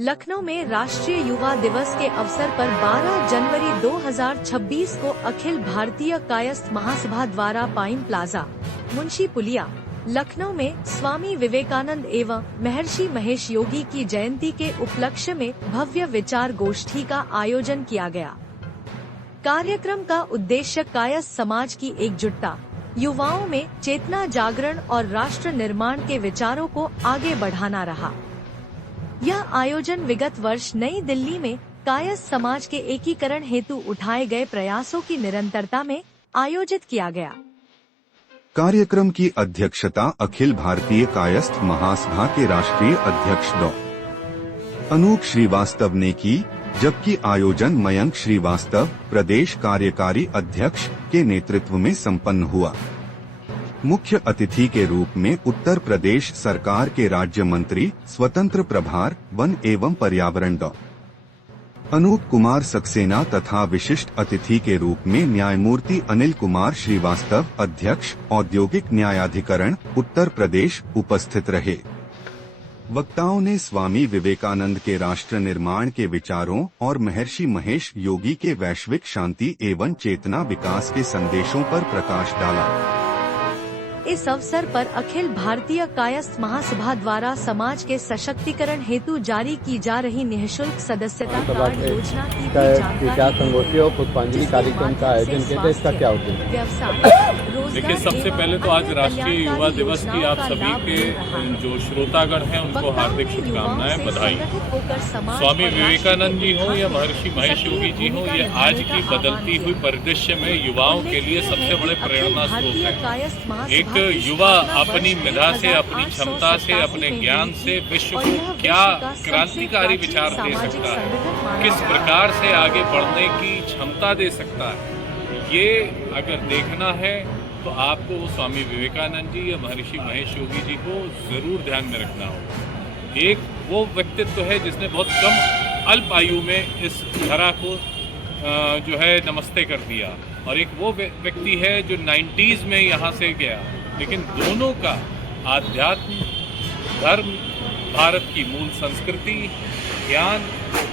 लखनऊ में राष्ट्रीय युवा दिवस के अवसर पर 12 जनवरी 2026 को अखिल भारतीय कायस्थ महासभा द्वारा पाइन प्लाजा, मुंशी पुलिया, लखनऊ में स्वामी विवेकानंद एवं महर्षि महेश योगी की जयंती के उपलक्ष्य में भव्य विचार गोष्ठी का आयोजन किया गया। कार्यक्रम का उद्देश्य कायस्थ समाज की एकजुटता, युवाओं में चेतना जागरण और राष्ट्र निर्माण के विचारों को आगे बढ़ाना रहा। यह आयोजन विगत वर्ष नई दिल्ली में कायस्थ समाज के एकीकरण हेतु उठाए गए प्रयासों की निरंतरता में आयोजित किया गया। कार्यक्रम की अध्यक्षता अखिल भारतीय कायस्थ महासभा के राष्ट्रीय अध्यक्ष डॉ. अनूप श्रीवास्तव ने की, जबकि आयोजन मयंक श्रीवास्तव, प्रदेश कार्यकारी अध्यक्ष के नेतृत्व में संपन्न हुआ। मुख्य अतिथि के रूप में उत्तर प्रदेश सरकार के राज्य मंत्री स्वतंत्र प्रभार वन एवं पर्यावरण डॉ. अनूप कुमार सक्सेना तथा विशिष्ट अतिथि के रूप में न्यायमूर्ति अनिल कुमार श्रीवास्तव, अध्यक्ष औद्योगिक न्यायाधिकरण उत्तर प्रदेश उपस्थित रहे। वक्ताओं ने स्वामी विवेकानंद के राष्ट्र निर्माण के विचारों और महर्षि महेश योगी के वैश्विक शांति एवं चेतना विकास के संदेशों पर प्रकाश डाला। इस अवसर पर अखिल भारतीय कायस्थ महासभा द्वारा समाज के सशक्तिकरण हेतु जारी की जा रही निःशुल्क सदस्यता कार्ड योजना की विकास संगोष्ठी और पुष्पांजलि कार्यक्रम का आयोजन किया था। इसका क्या उद्देश्य? व्यवसाय। देखिए, सबसे पहले तो आज राष्ट्रीय युवा दिवस की आप सभी के जो श्रोतागण हैं उनको हार्दिक शुभकामनाएं, बधाई। स्वामी विवेकानंद जी हो या महर्षि महेश योगी जी हो, ये आज की बदलती हुई परिदृश्य में युवाओं के लिए सबसे बड़े प्रेरणा स्रोत है। एक युवा अपनी मेधा से, अपनी क्षमता से, अपने ज्ञान से विश्व को क्या क्रांतिकारी विचार दे सकता है, किस प्रकार से आगे बढ़ने की क्षमता दे सकता है, ये अगर देखना है तो आपको स्वामी विवेकानंद जी या महर्षि महेश योगी जी को जरूर ध्यान में रखना होगा। एक वो व्यक्तित्व है जिसने बहुत कम अल्प आयु में इस धरा को जो है नमस्ते कर दिया, और एक वो व्यक्ति है जो 90s में यहाँ से गया, लेकिन दोनों का आध्यात्म, धर्म, भारत की मूल संस्कृति, ज्ञान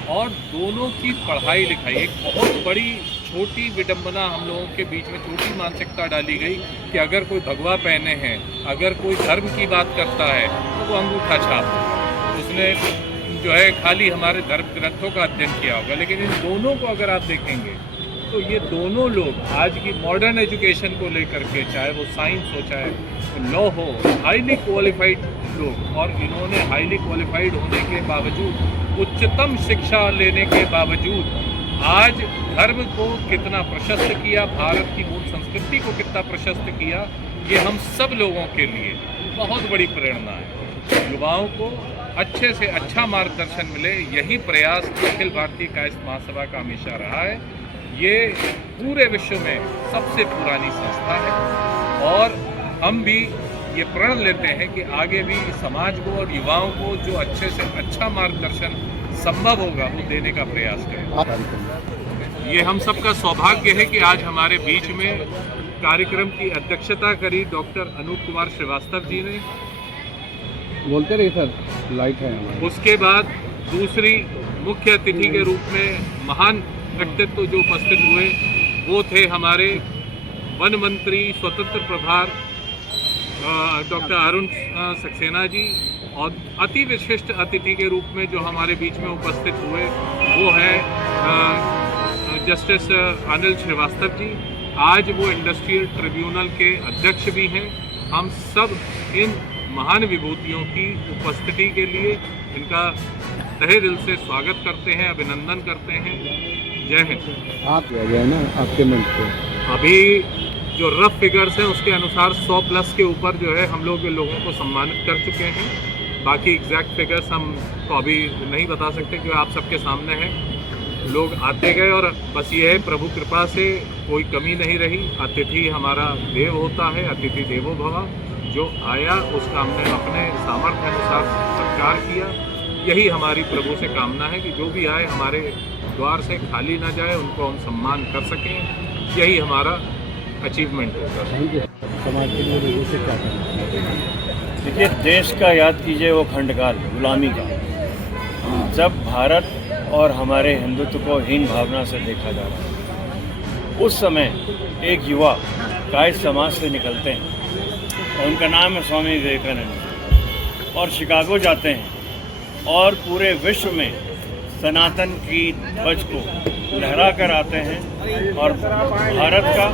और दोनों की पढ़ाई लिखाई, एक बहुत बड़ी छोटी विडंबना हम लोगों के बीच में, छोटी मानसिकता डाली गई कि अगर कोई भगवा पहने हैं, अगर कोई धर्म की बात करता है तो वो अंगूठा छाप, उसने जो है खाली हमारे धर्म ग्रंथों का अध्ययन किया होगा। लेकिन इन दोनों को अगर आप देखेंगे तो ये दोनों लोग आज की मॉडर्न एजुकेशन को लेकर के, चाहे वो साइंस हो चाहे लॉ हो, हाईली क्वालिफाइड लोग, और इन्होंने हाईली क्वालिफाइड होने के बावजूद, उच्चतम शिक्षा लेने के बावजूद आज धर्म को कितना प्रशस्त किया, भारत की मूल संस्कृति को कितना प्रशस्त किया, ये हम सब लोगों के लिए बहुत बड़ी प्रेरणा है। युवाओं को अच्छे से अच्छा मार्गदर्शन मिले, यही प्रयास अखिल भारतीय कायस्थ महासभा का हमेशा रहा है। ये पूरे विश्व में सबसे पुरानी संस्था है और हम भी ये प्रण लेते हैं कि आगे भी समाज को और युवाओं को जो अच्छे से अच्छा मार्गदर्शन संभव होगा वो देने का प्रयास करें। ये हम सबका सौभाग्य है कि आज हमारे बीच में कार्यक्रम की अध्यक्षता करी डॉक्टर अनूप कुमार श्रीवास्तव जी ने। बोलते रहिए सर, लाइट है। उसके बाद दूसरी मुख्य अतिथि के रूप में महान व्यक्तित्व जो उपस्थित हुए वो थे हमारे वन मंत्री स्वतंत्र प्रभार डॉक्टर अरुण सक्सेना जी, और अति विशिष्ट अतिथि के रूप में जो हमारे बीच में उपस्थित हुए वो है जस्टिस अनिल श्रीवास्तव जी। आज वो इंडस्ट्रियल ट्रिब्यूनल के अध्यक्ष भी हैं। हम सब इन महान विभूतियों की उपस्थिति के लिए इनका तहे दिल से स्वागत करते हैं, अभिनंदन करते हैं। जय हिंद। आप गए ना आपके मंच पे, अभी जो रफ फिगर्स हैं उसके अनुसार 100 प्लस के ऊपर जो है हम लोग लोगों को सम्मानित कर चुके हैं। बाकी एग्जैक्ट फिगर्स हम तो अभी नहीं बता सकते क्योंकि आप सबके सामने हैं। लोग आते गए और बस ये है, प्रभु कृपा से कोई कमी नहीं रही। अतिथि हमारा देव होता है, अतिथि देवो भव। जो आया उसका हमने अपने सामर्थ्य अनुसार सत्कार किया। यही हमारी प्रभु से कामना है कि जो भी आए हमारे द्वार से खाली ना जाए, उनको हम सम्मान कर सकें। यही हमारा अचीवमेंट होगा। समाज के लिए लोगों से क्या करना? देखिए, देश का याद कीजिए वो खंडकाल गुलामी का, जब भारत और हमारे हिंदुत्व को हीन भावना से देखा जा रहा है, उस समय एक युवा कायस्थ समाज से निकलते हैं और उनका नाम है स्वामी विवेकानंद, और शिकागो जाते हैं और पूरे विश्व में सनातन की ध्वज को लहरा कर आते हैं और भारत का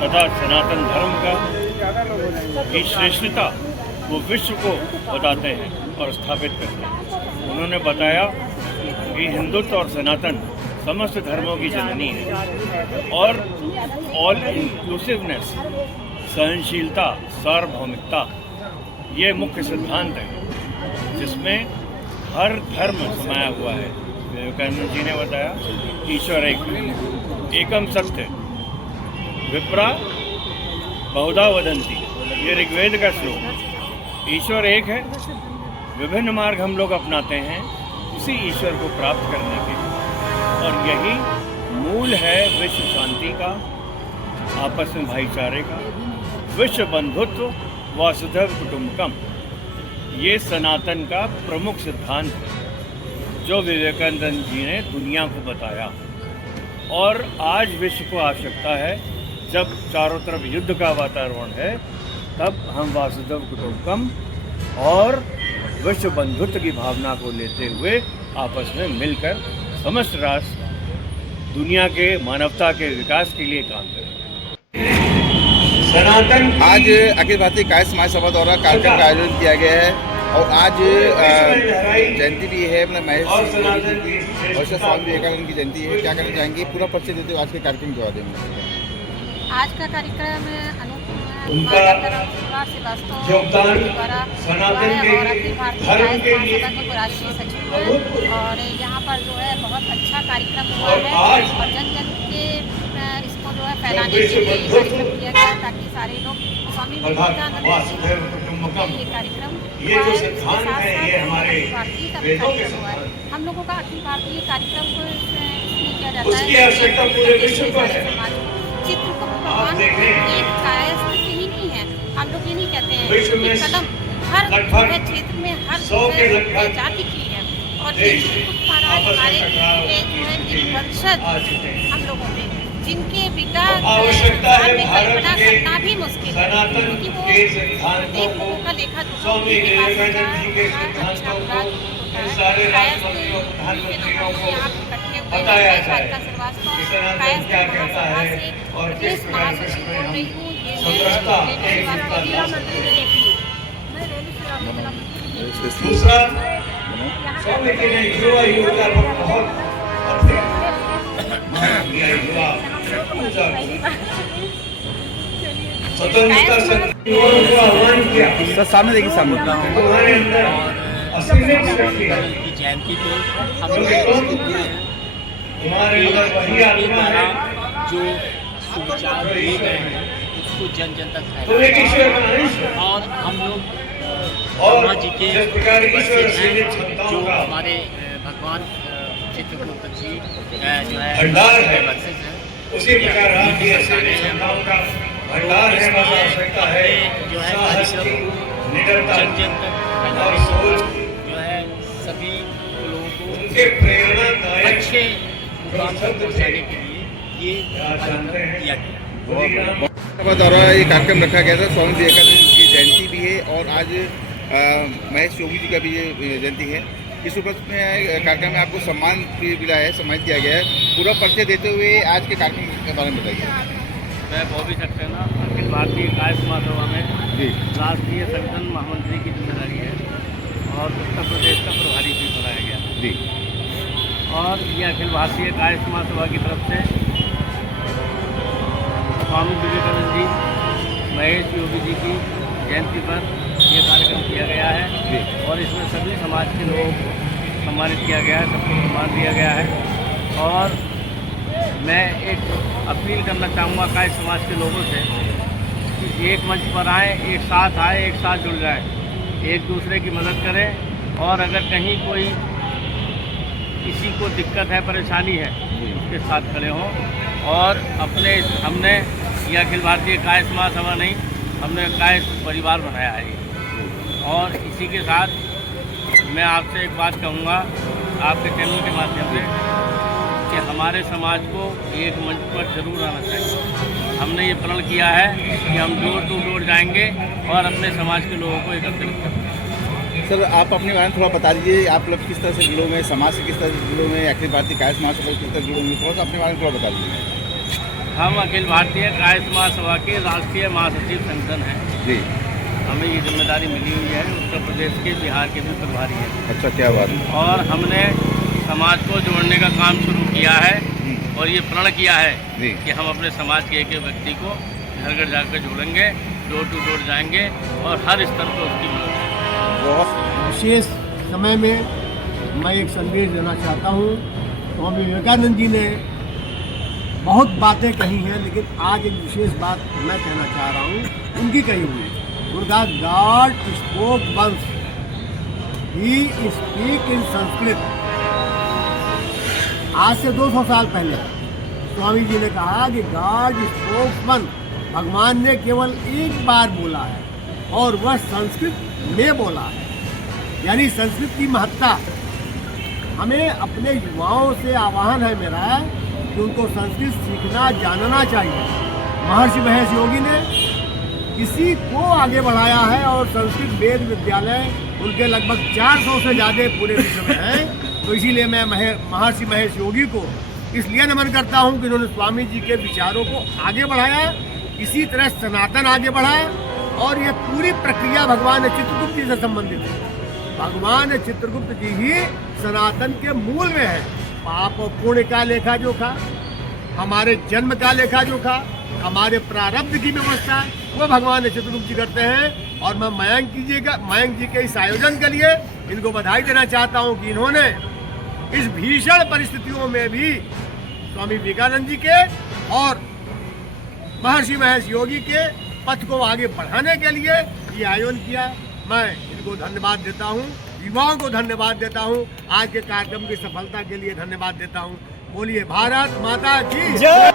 तथा सनातन धर्म का की श्रेष्ठता वो विश्व को बताते हैं और स्थापित करते हैं। उन्होंने बताया कि हिंदुत्व और सनातन समस्त धर्मों की जननी है और ऑल इंक्लूसिवनेस, सहनशीलता, सार्वभौमिकता ये मुख्य सिद्धांत है जिसमें हर धर्म समाया हुआ है। विवेकानंद जी ने बताया ईश्वर एक, एकम सत्य, विप्रा बहुधा वदंती, ये ऋग्वेद का श्लोक। ईश्वर एक है, विभिन्न मार्ग हम लोग अपनाते हैं उसी ईश्वर को प्राप्त करने के, और यही मूल है विश्व शांति का, आपस में भाईचारे का, विश्व बंधुत्व, वसुधैव कुटुंबकम। ये सनातन का प्रमुख सिद्धांत है जो विवेकानंद जी ने दुनिया को बताया। और आज विश्व को आवश्यकता है, जब चारों तरफ युद्ध का वातावरण है, तब हम वसुधैव कुटुंबकम और विश्व बंधुत्व की भावना को लेते हुए आपस में मिलकर समस्त राष्ट्र दुनिया के मानवता के विकास के लिए काम करें। सनातन आज अखिल भारतीय कायस्थ समाज सभा द्वारा कार्यक्रम का आयोजन किया गया है और आज जयंती भी है, मतलब महेश की और स्वामी विवेकानंद की जयंती है। क्या कहना चाहेंगे, पूरा परिचय देते हुए आज के कार्यक्रम के बारे में? आज का कार्यक्रम द्वारा सनातन के और अखिल भारतीय कायस्थ राष्ट्रीय सचिव है, और यहाँ पर जो है बहुत अच्छा कार्यक्रम हुआ है और जन जन के इसको जो है फैलाने के लिए कार्यक्रम किया गया ताकि सारे लोग स्वामी विवेकानंद ये कार्यक्रम भारतीय का कार्यक्रम हुआ है। हम लोगों का अखिल भारतीय कार्यक्रम को इसमें किया जाता है चित्र को भगवान एक कायस्थ ही नहीं है। हम लोग ये नहीं कहते हैं, एक कदम हर क्षेत्र में हर जाति की है, और ये महाराज हमारे एक वंशज हम लोगों में जिनके विकास में कल्पना करना भी मुश्किल है, क्योंकि वो एक लोगों का लेखा अच्छा कायस्थ महासचिव बोल रही हूँ। सर सामने देखिए, सामने की जयंती पे हम जो सुविचार दिए गए हैं उसको जन जन तक फैलाएं, और हम लोग ब्रह्मा जी के वंशज हैं, जो हमारे भगवान चित्रगुप्त जी जो है वंशज हैं। उसी प्रकार जो है कार्यक्रम जन जन तक फैलाने, जो है सभी लोगों को अच्छे मुकाम तक पहुँचाने के लिए ये कार्यक्रम किया गया। द्वारा ये कार्यक्रम रखा गया था। स्वामी विवेकानंद की जयंती भी है और आज महेश योगी जी का भी जयंती है। इस उपलक्ष्य में कार्यक्रम में आपको सम्मान भी मिला है, सम्मानित किया गया है। पूरा परिचय देते हुए आज के कार्यक्रम के बारे में बताइए। मैं बॉबी सक्सेना, अखिल भारतीय कायस्थ महासभा में राष्ट्रीय संगठन महामंत्री की जिम्मेदारी है और उत्तर प्रदेश का प्रभारी भी बनाया गया जी। और ये अखिल भारतीय कायस्थ महासभा की तरफ से स्वामी विवेकानंद जी, महेश योगी जी की जयंती पर ये कार्यक्रम किया गया है और इसमें सभी समाज के लोगों को सम्मानित किया गया है, सबको सम्मान दिया गया है। और मैं एक अपील करना चाहूँगा कायस्थ समाज के लोगों से कि एक मंच पर आएँ, एक साथ आए, एक साथ जुड़ जाएँ, एक दूसरे की मदद करें, और अगर कहीं कोई किसी को दिक्कत है, परेशानी है, उसके साथ खड़े हों। और अपने हमने ये अखिल भारतीय कायस्थ महासभा नहीं, हमने कायस्थ परिवार बनाया है। और इसी के साथ मैं आपसे एक बात कहूँगा आपके चैनल के माध्यम से कि हमारे समाज को एक मंच पर जरूर आना चाहिए। हमने ये प्रण किया है कि हम डोर टू डोर जाएंगे और अपने समाज के लोगों को एकत्रित करेंगे। सर आप अपने बारे में थोड़ा बता दीजिए, आप लोग किस तरह से जुड़े हुए हैं, समाज से किस तरह से जुड़े हुए हैं, अखिल भारतीय कायस्थ महासभा किस तरह जुड़े हुए हैं, थोड़ा सा अपने बारे में थोड़ा बता दीजिए। हम अखिल भारतीय कायस्थ महासभा के राष्ट्रीय महासचिव संगठन हैं जी। हमें ये जिम्मेदारी मिली हुई है, उत्तर प्रदेश के, बिहार के भी प्रभारी हैं। अच्छा, क्या बात है। और हमने समाज को जोड़ने का काम शुरू किया है और ये प्रण किया है जी कि हम अपने समाज के एक व्यक्ति को घर घर जाकर जोड़ेंगे, डोर टू डोर जाएंगे और हर स्तर पर उसकी मदद करेंगे। बहुत विशेष समय में मैं एक संदेश देना चाहता हूँ। स्वामी विवेकानंद जी ने बहुत बातें कही हैं, लेकिन आज एक विशेष बात मैं कहना चाह रहा हूँ, उनकी कही हुई। उनका God spoke once, he speak in Sanskrit. आज से 200 साल पहले स्वामी जी ने कहा कि गॉड स्पोक वंस, भगवान ने केवल एक बार बोला है और वह संस्कृत में बोला है। यानी संस्कृत की महत्ता। हमें अपने युवाओं से आह्वान है मेरा कि उनको संस्कृत सीखना जानना चाहिए। महर्षि महेश योगी ने इसी को आगे बढ़ाया है और संस्कृत वेद विद्यालय उनके लगभग 400 से ज़्यादा पूरे विश्व में हैं। तो इसीलिए मैं महर्षि महेश योगी को इसलिए नमन करता हूँ कि उन्होंने स्वामी जी के विचारों को आगे बढ़ाया, इसी तरह सनातन आगे बढ़ा और ये पूरी प्रक्रिया भगवान चित्रगुप्त जी से संबंधित है। भगवान चित्रगुप्त जी ही सनातन के मूल में है। पाप और पुण्य का लेखा जोखा, हमारे जन्म का लेखा जोखा, हमारे प्रारब्ध की व्यवस्था वो भगवान चित्रगुप्त जी करते हैं। और मैं मयंक जी के इस आयोजन के लिए इनको बधाई देना चाहता हूँ कि इन्होंने इस भीषण परिस्थितियों में भी स्वामी विवेकानंद जी के और महर्षि महेश योगी के पथ को आगे बढ़ाने के लिए ये आयोजन किया। मैं इनको धन्यवाद देता हूँ, युवाओं को धन्यवाद देता हूँ, आज के कार्यक्रम की सफलता के लिए धन्यवाद देता हूँ। बोलिए भारत माता की जय।